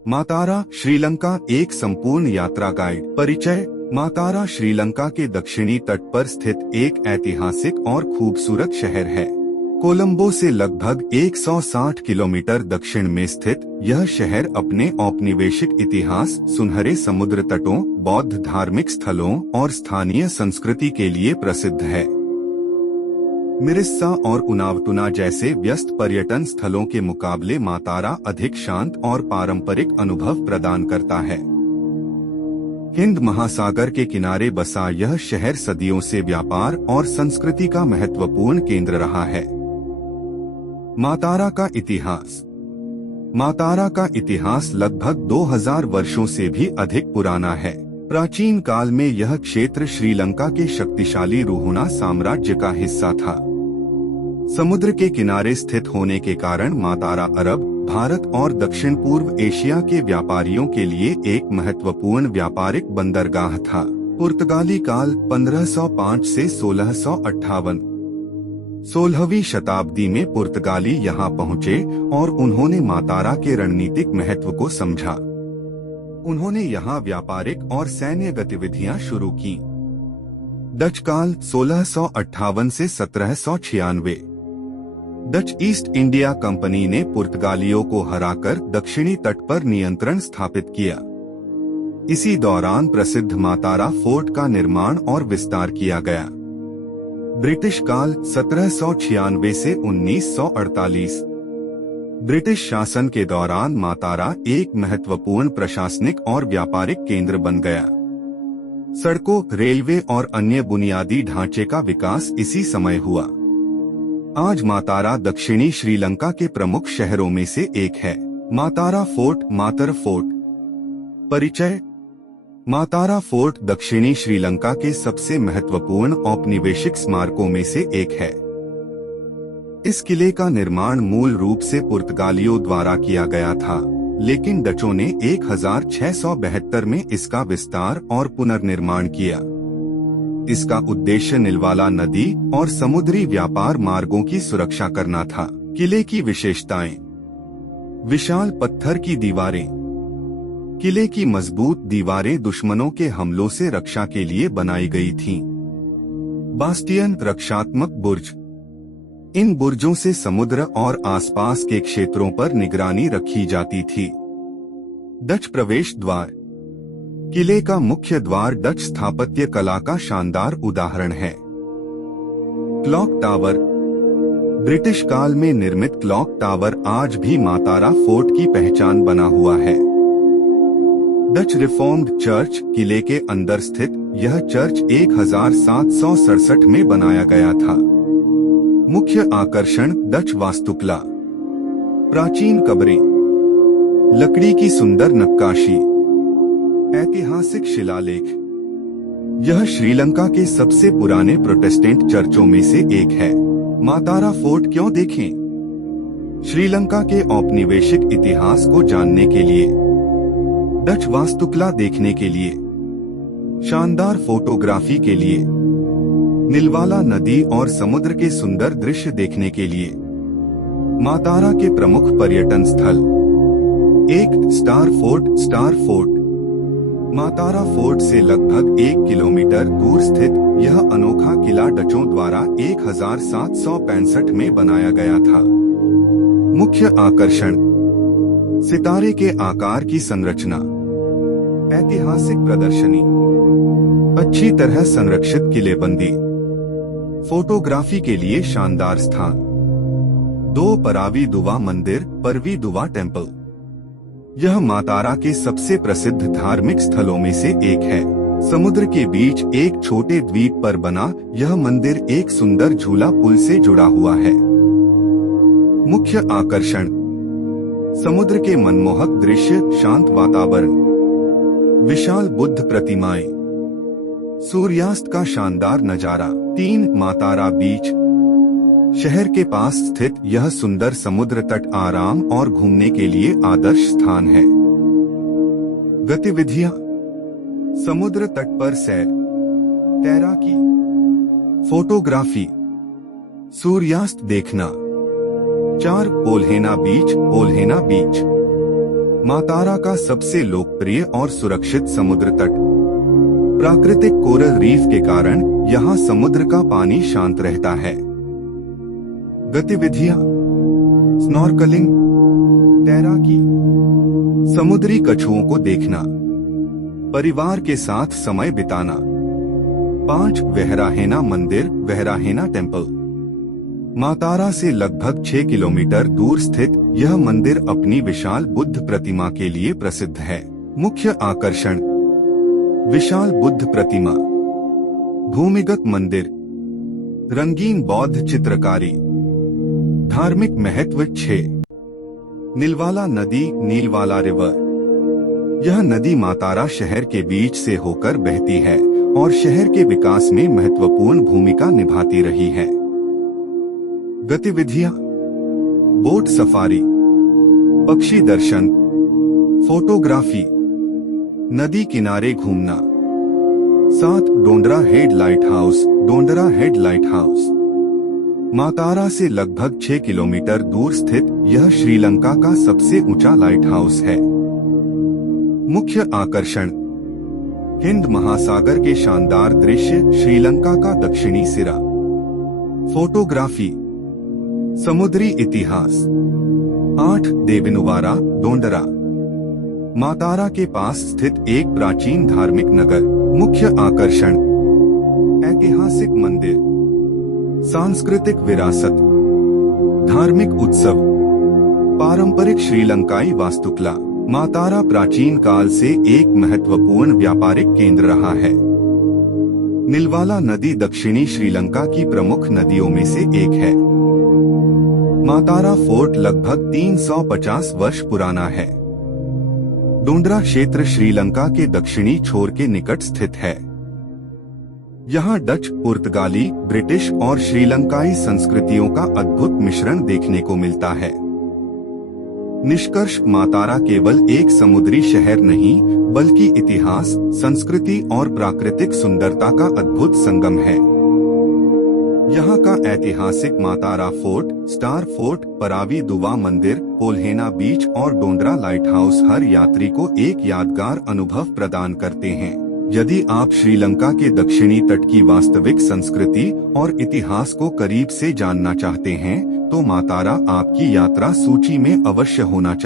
मातारा श्रीलंका एक संपूर्ण यात्रा गाइड। परिचय। मातारा श्रीलंका के दक्षिणी तट पर स्थित एक ऐतिहासिक और खूबसूरत शहर है। कोलंबो से लगभग 160 किलोमीटर दक्षिण में स्थित यह शहर अपने औपनिवेशिक इतिहास, सुनहरे समुद्र तटों, बौद्ध धार्मिक स्थलों और स्थानीय संस्कृति के लिए प्रसिद्ध है। मिरिस्सा और उनावतुना जैसे व्यस्त पर्यटन स्थलों के मुकाबले मातारा अधिक शांत और पारंपरिक अनुभव प्रदान करता है। हिंद महासागर के किनारे बसा यह शहर सदियों से व्यापार और संस्कृति का महत्वपूर्ण केंद्र रहा है। मातारा का इतिहास। मातारा का इतिहास लगभग 2000 वर्षों से भी अधिक पुराना है। प्राचीन काल में यह क्षेत्र श्रीलंका के शक्तिशाली रुहुना साम्राज्य का हिस्सा था। समुद्र के किनारे स्थित होने के कारण मातारा अरब, भारत और दक्षिण पूर्व एशिया के व्यापारियों के लिए एक महत्वपूर्ण व्यापारिक बंदरगाह था। पुर्तगाली काल 1505 से 1658। 16वीं शताब्दी में पुर्तगाली यहाँ पहुँचे और उन्होंने मातारा के रणनीतिक महत्व को समझा। उन्होंने यहाँ व्यापारिक और सैन्य गतिविधियां शुरू की। डच काल 1658 से 1796। डच ईस्ट इंडिया कंपनी ने पुर्तगालियों को हराकर दक्षिणी तट पर नियंत्रण स्थापित किया। इसी दौरान प्रसिद्ध मातारा फोर्ट का निर्माण और विस्तार किया गया। ब्रिटिश काल 1796 से 1948। ब्रिटिश शासन के दौरान मातारा एक महत्वपूर्ण प्रशासनिक और व्यापारिक केंद्र बन गया। सड़कों, रेलवे और अन्य बुनियादी ढांचे का विकास इसी समय हुआ। आज मातारा दक्षिणी श्रीलंका के प्रमुख शहरों में से एक है। मातारा फोर्ट। मातर फोर्ट। परिचय। मातारा फोर्ट दक्षिणी श्रीलंका के सबसे महत्वपूर्ण औपनिवेशिक स्मारकों में से एक है। इस किले का निर्माण मूल रूप से पुर्तगालियों द्वारा किया गया था, लेकिन डचों ने 1672 में इसका विस्तार और पुनर्निर्माण किया। इसका उद्देश्य निलवाला नदी और समुद्री व्यापार मार्गों की सुरक्षा करना था। किले की विशेषताएं। विशाल पत्थर की दीवारें। किले की मजबूत दीवारें दुश्मनों के हमलों से रक्षा के लिए बनाई गई थीं। बास्टियन, रक्षात्मक बुर्ज। इन बुर्जों से समुद्र और आसपास के क्षेत्रों पर निगरानी रखी जाती थी। डच प्रवेश द्वार। किले का मुख्य द्वार डच स्थापत्य कला का शानदार उदाहरण है। Clock tower. ब्रिटिश काल में निर्मित क्लॉक टावर आज भी मातारा फोर्ट की पहचान बना हुआ है। Dutch reformed church. किले के अंदर स्थित यह चर्च 1767 में बनाया गया था। मुख्य आकर्षण डच वास्तुकला। प्राचीन कब्रें, लकड़ी की सुंदर नक्काशी, ऐतिहासिक शिलालेख। यह श्रीलंका के सबसे पुराने प्रोटेस्टेंट चर्चों में से एक है। मातारा फोर्ट क्यों देखें? श्रीलंका के औपनिवेशिक इतिहास को जानने के लिए, डच वास्तुकला देखने के लिए, शानदार फोटोग्राफी के लिए, निलवाला नदी और समुद्र के सुंदर दृश्य देखने के लिए। मातारा के प्रमुख पर्यटन स्थल। 1. Star fort. Star fort Matara fort से लगभग 1 किलोमीटर दूर स्थित यह अनोखा किला डचों द्वारा 1765 में बनाया गया था। मुख्य आकर्षण। सितारे के आकार की संरचना, ऐतिहासिक प्रदर्शनी, अच्छी तरह संरक्षित किलेबंदी, फोटोग्राफी के लिए शानदार स्थान। 2. परावी दुवा मंदिर। परवी दुवा टेम्पल। यह मातारा के सबसे प्रसिद्ध धार्मिक स्थलों में से एक है। समुद्र के बीच एक छोटे द्वीप पर बना यह मंदिर एक सुंदर झूला पुल से जुड़ा हुआ है। मुख्य आकर्षण। समुद्र के मनमोहक दृश्य, शांत वातावरण, विशाल बुद्ध प्रतिमाएं, सूर्यास्त का शानदार नजारा। 3. मातारा बीच। शहर के पास स्थित यह सुंदर समुद्र तट आराम और घूमने के लिए आदर्श स्थान है। गतिविधियां। समुद्र तट पर सैर, तैराकी, फोटोग्राफी, सूर्यास्त देखना। 4. पोल्हेना बीच। पोल्हेना बीच मातारा का सबसे लोकप्रिय और सुरक्षित समुद्र तट। प्राकृतिक कोरल रीफ के कारण यहाँ समुद्र का पानी शांत रहता है। गतिविधियाँ: स्नॉर्कलिंग, तैराकी, समुद्री कछुओं को देखना, परिवार के साथ समय बिताना। 5. वेहराहेना मंदिर, वेहराहेना टेम्पल। मातारा से लगभग 6 किलोमीटर दूर स्थित यह मंदिर अपनी विशाल बुद्ध प्रतिमा के लिए प्रसिद्ध है। मुख्य आकर्षण: विशाल बुद्ध प्रतिमा, भूमिगत मंदिर, रंगीन बौद्ध चित्रकारी। धार्मिक महत्व: 6. नीलवाला नदी, नीलवाला रिवर। यह नदी मातारा शहर के बीच से होकर बहती है और शहर के विकास में महत्वपूर्ण भूमिका निभाती रही है। गतिविधियाँ: बोट सफारी, पक्षी दर्शन, फोटोग्राफी, नदी किनारे घूमना। 7. Dondra head lighthouse, Dondra head lighthouse. Matara से लगभग 6 किलोमीटर दूर स्थित यह श्रीलंका का सबसे ऊंचा लाइट हाउस है। मुख्य आकर्षण: हिंद महासागर के शानदार दृश्य, श्रीलंका का दक्षिणी सिरा। फोटोग्राफी, समुद्री इतिहास। 8. देविनुवारा, डोंडरा। मातारा के पास स्थित एक प्राचीन धार्मिक नगर। मुख्य आकर्षण: ऐतिहासिक मंदिर, सांस्कृतिक विरासत, धार्मिक उत्सव, पारंपरिक श्रीलंकाई वास्तुकला। मातारा प्राचीन काल से एक महत्वपूर्ण व्यापारिक केंद्र रहा है। नीलवाला नदी दक्षिणी श्रीलंका की प्रमुख नदियों में से एक है। मातारा फोर्ट लगभग 350 वर्ष पुराना है। डोंडरा क्षेत्र श्रीलंका के दक्षिणी छोर के निकट स्थित है। यहाँ डच, पुर्तगाली, ब्रिटिश और श्रीलंकाई संस्कृतियों का अद्भुत मिश्रण देखने को मिलता है। निष्कर्ष: मातारा केवल एक समुद्री शहर नहीं, बल्कि इतिहास, संस्कृति और प्राकृतिक सुंदरता का अद्भुत संगम है। यहाँ का ऐतिहासिक मातारा फोर्ट, स्टार फोर्ट, परावी दुवा मंदिर, पोल्हेना बीच और डोंडरा लाइट हाउस हर यात्री को एक यादगार अनुभव प्रदान करते हैं। यदि आप श्रीलंका के दक्षिणी तट की वास्तविक संस्कृति और इतिहास को करीब से जानना चाहते हैं, तो मातारा आपकी यात्रा सूची में अवश्य होना चाहिए।